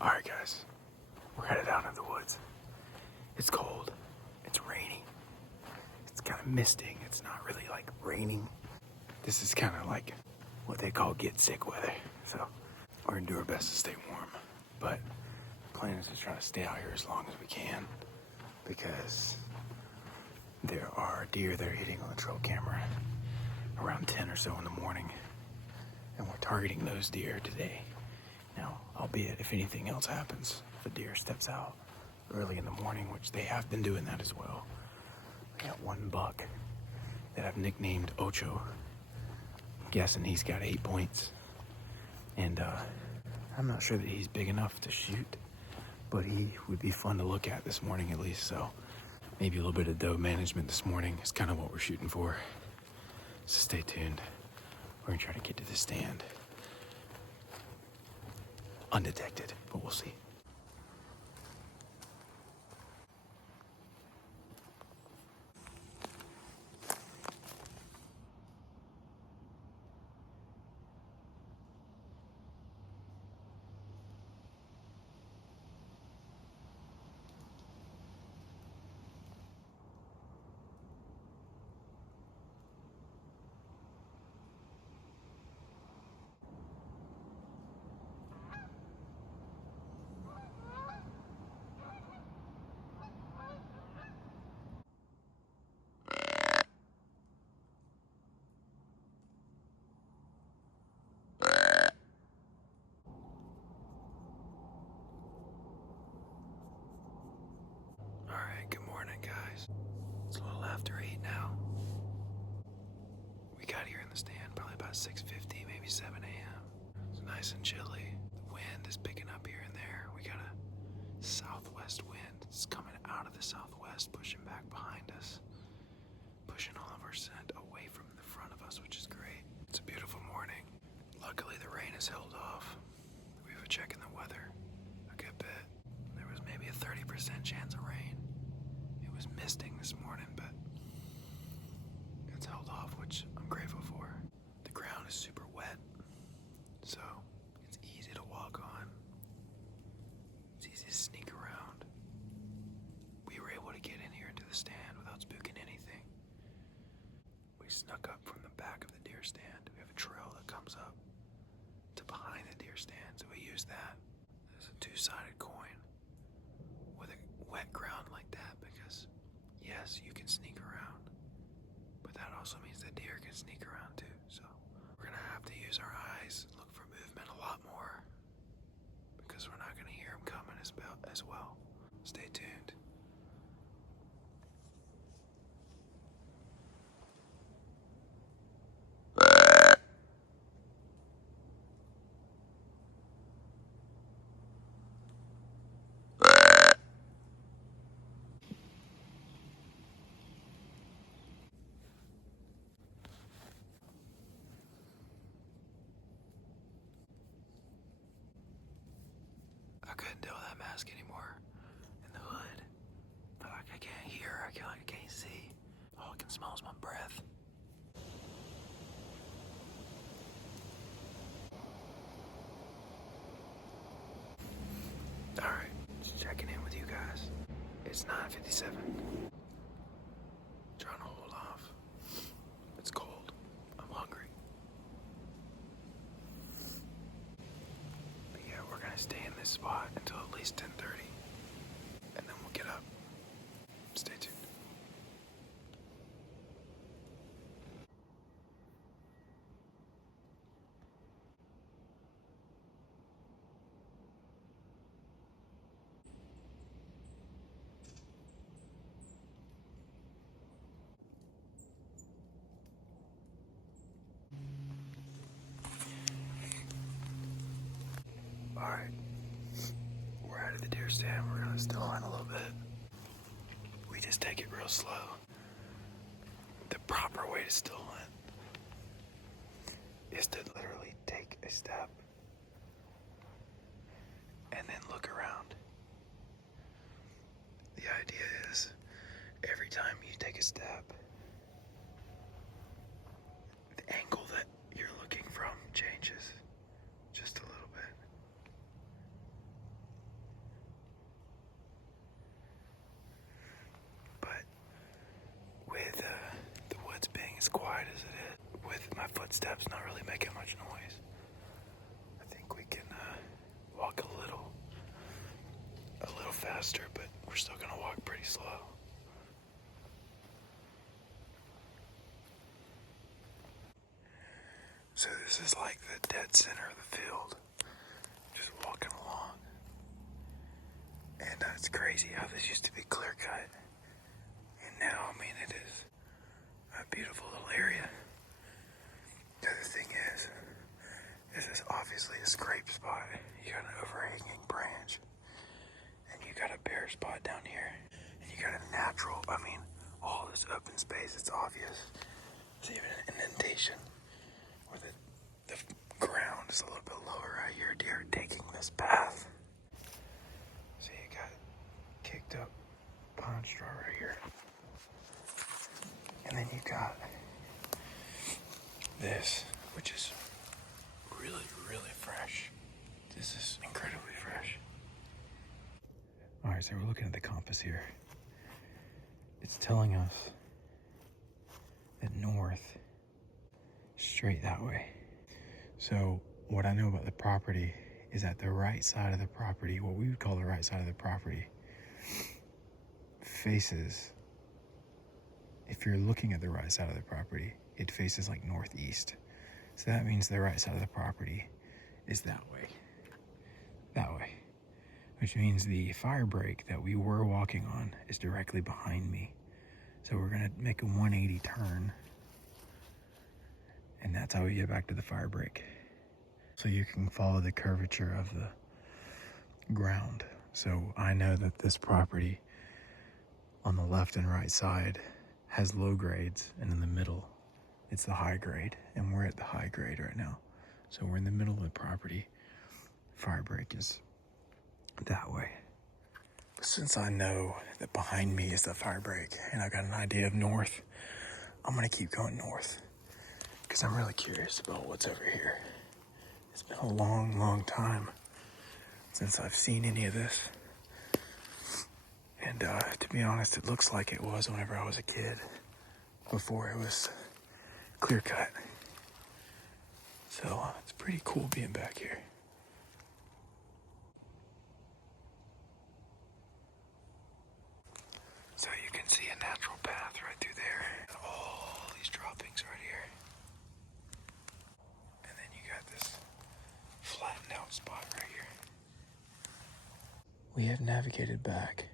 Alright guys, we're headed out into the woods. It's cold, it's raining, it's kind of misting, it's not really like raining. This is kind of like what they call get sick weather. So we're gonna do our best to stay warm. But the plan is to try to stay out here as long as we can because there are deer that are hitting on the trail camera around 10 or so in the morning. And we're targeting those deer today. Now, albeit if anything else happens, if a deer steps out early in the morning, which they have been doing that as well. We got one buck that I've nicknamed Ocho. I'm guessing he's got 8 points. And I'm not sure that he's big enough to shoot, but he would be fun to look at this morning at least. So maybe a little bit of doe management this morning is kind of what we're shooting for. So stay tuned. We're gonna try to get to the stand undetected, but we'll see. Alright, good morning guys. It's a little after 8 now. We got here in the stand probably about 6:50, maybe 7 a.m. It's nice and chilly. The wind is picking up here and there. We got a southwest wind. It's coming out of the southwest, pushing back behind us, pushing all of our scent away from the front of us, which is great. It's a beautiful morning. Luckily the rain has held off. We were checking the weather a good bit. There was maybe a 30% chance of rain. It was misting this morning, but it's held off, which I'm grateful for. The ground is super wet, so it's easy to walk on. It's easy to sneak around. We were able to get in here into the stand without spooking anything. We snuck up from the back of the deer stand. We have a trail that comes up to behind the deer stand, so we use that. There's a two-sided coin with a wet ground like that because, yes, you can sneak around, but that also means the deer can sneak around too. So we're gonna have to use our eyes and look for movement a lot more because we're not gonna hear them coming as well. Stay tuned. I couldn't deal with that mask anymore. In the hood, I feel like I can't hear. I feel like I can't see. All I can smell is my breath. Alright, just checking in with you guys. It's 9:57. Trying to hold off. It's cold. I'm hungry. But yeah, we're gonna stay in this spot until at least 10:30. And then we'll get up. Stay tuned. Alright. We're out of the deer stand. We're gonna still hunt a little bit. We just take it real slow. The proper way to still hunt is to literally take a step and then look around. The idea is every time you take a step, the angle that you're looking from changes just a little bit. footsteps not really making much noise. I think we can walk a little faster, but we're still gonna walk pretty slow. So this is like the dead center of the field, just walking along. And it's crazy how this used to be clear cut. And now, I mean, it is a beautiful little area. The other thing is this is obviously a scrape spot. You got an overhanging branch, and you got a bare spot down here, and you got a natural, I mean, all this open space, it's obvious. There's even an indentation where the ground is a little bit lower right here. Deer are taking this path. So you got kicked up pine straw right here. And then you got this, which is really, really fresh. This is incredibly fresh. All right, so we're looking at the compass here. It's telling us that north, straight that way. So what I know about the property is that the right side of the property, what we would call the right side of the property, faces, if you're looking at the right side of the property, it faces like northeast. So that means the right side of the property is that way, which means the fire break that we were walking on is directly behind me. So we're gonna make a 180 turn, and that's how we get back to the fire break. So you can follow the curvature of the ground. So I know that this property on the left and right side has low grades, and in the middle it's the high grade, and we're at the high grade right now. So we're in the middle of the property. Fire break is that way. But since I know that behind me is the fire break and I got an idea of north, I'm gonna keep going north because I'm really curious about what's over here. It's been a long, long time since I've seen any of this. And to be honest, it looks like it was whenever I was a kid, before it was clear cut. So it's pretty cool being back here. So you can see a natural path right through there. And all these droppings right here. And then you got this flattened out spot right here. We have navigated back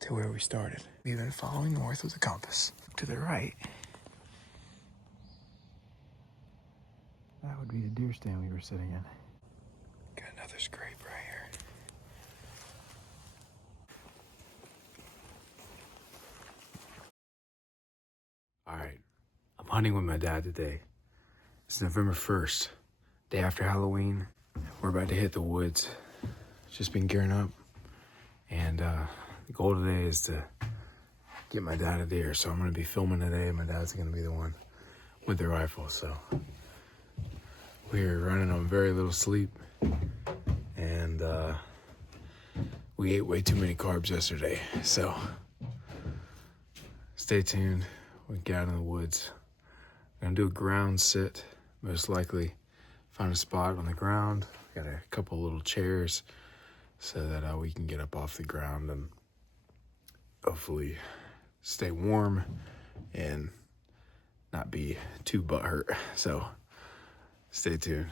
to where we started. We've been following north with the compass. To the right, that would be the deer stand we were sitting in. Got another scrape right here. All right, I'm hunting with my dad today. It's November 1st, day after Halloween. We're about to hit the woods. Just been gearing up, and the goal today is to get my dad a deer. So I'm gonna be filming today. My dad's gonna be the one with the rifle. So we're running on very little sleep, and we ate way too many carbs yesterday. So stay tuned. We get out in the woods. I'm gonna do a ground sit, most likely find a spot on the ground. Got a couple little chairs so that we can get up off the ground and hopefully stay warm and not be too butthurt. So stay tuned.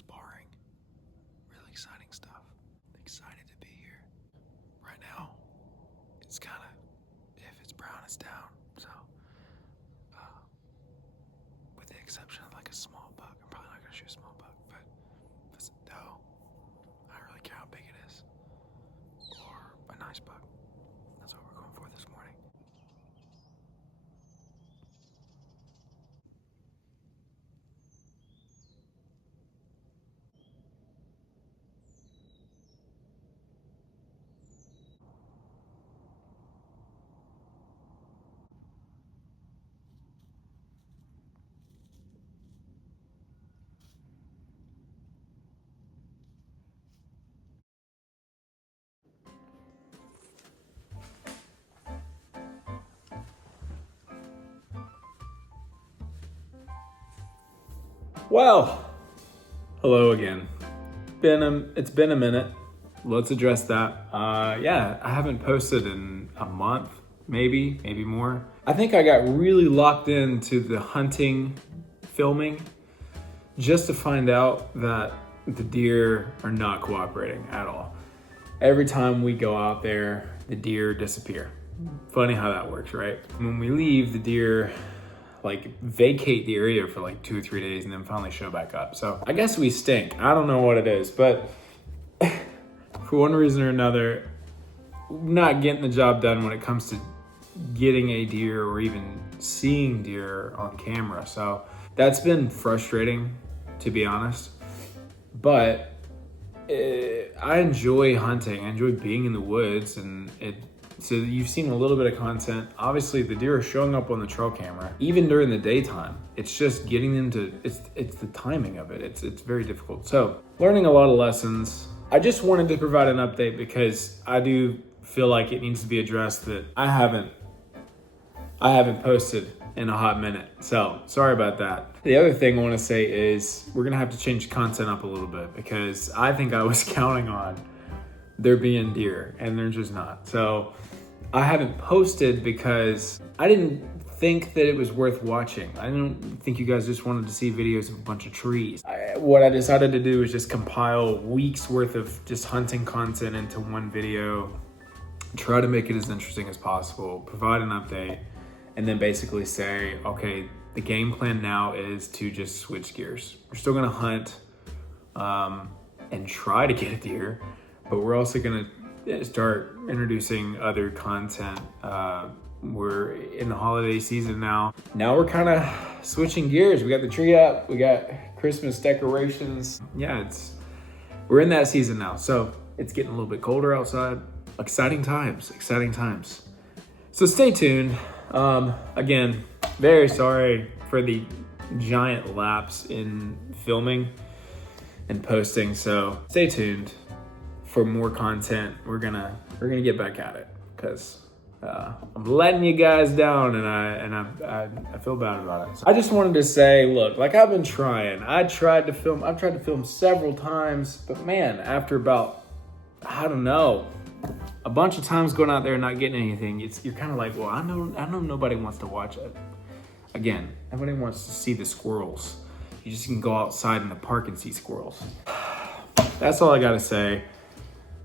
sparring. Really exciting stuff. Excited to be here. Right now, it's kind of, if it's brown, it's down. So, with the exception of like a small buck, I'm probably not going to shoot a small buck, but if it's a doe, I don't really care how big it is. Or a nice buck. That's what we're going for this morning. Well, hello again. It's been a minute. Let's address that. Yeah, I haven't posted in a month, maybe more. I think I got really locked into the hunting, filming, just to find out that the deer are not cooperating at all. Every time we go out there, the deer disappear. Funny how that works, right? When we leave, the deer like vacate the area for like 2 or 3 days and then finally show back up. So I guess we stink. I don't know what it is, but for one reason or another, not getting the job done when it comes to getting a deer or even seeing deer on camera. So that's been frustrating, to be honest. But I enjoy hunting. I enjoy being in the woods, and so you've seen a little bit of content. Obviously, the deer are showing up on the trail camera, even during the daytime. It's just getting them to, it's the timing of it. It's very difficult. So learning a lot of lessons. I just wanted to provide an update because I do feel like it needs to be addressed that I haven't posted in a hot minute. So sorry about that. The other thing I want to say is we're going to have to change content up a little bit because I think I was counting on there being deer and they're just not. So I haven't posted because I didn't think that it was worth watching. I don't think you guys just wanted to see videos of a bunch of trees. What I decided to do is just compile weeks worth of just hunting content into one video, try to make it as interesting as possible, provide an update, and then basically say, okay, the game plan now is to just switch gears. We're still gonna hunt and try to get a deer, but we're also gonna start introducing other content. We're in the holiday season now. Now we're kind of switching gears. We got the tree up, we got Christmas decorations. Yeah, we're in that season now. So it's getting a little bit colder outside. Exciting times. So stay tuned. Again, very sorry for the giant lapse in filming and posting. So stay tuned for more content. We're gonna get back at it because I'm letting you guys down, and I feel bad about it. So I just wanted to say, look, like I've been trying. I've tried to film several times, but man, after about, I don't know, a bunch of times going out there and not getting anything, you're kind of like, well, I know nobody wants to watch it. Again, everybody wants to see the squirrels. You just can go outside in the park and see squirrels. That's all I gotta say.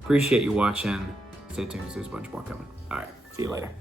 Appreciate you watching. Stay tuned, there's a bunch more coming. All right, see you later.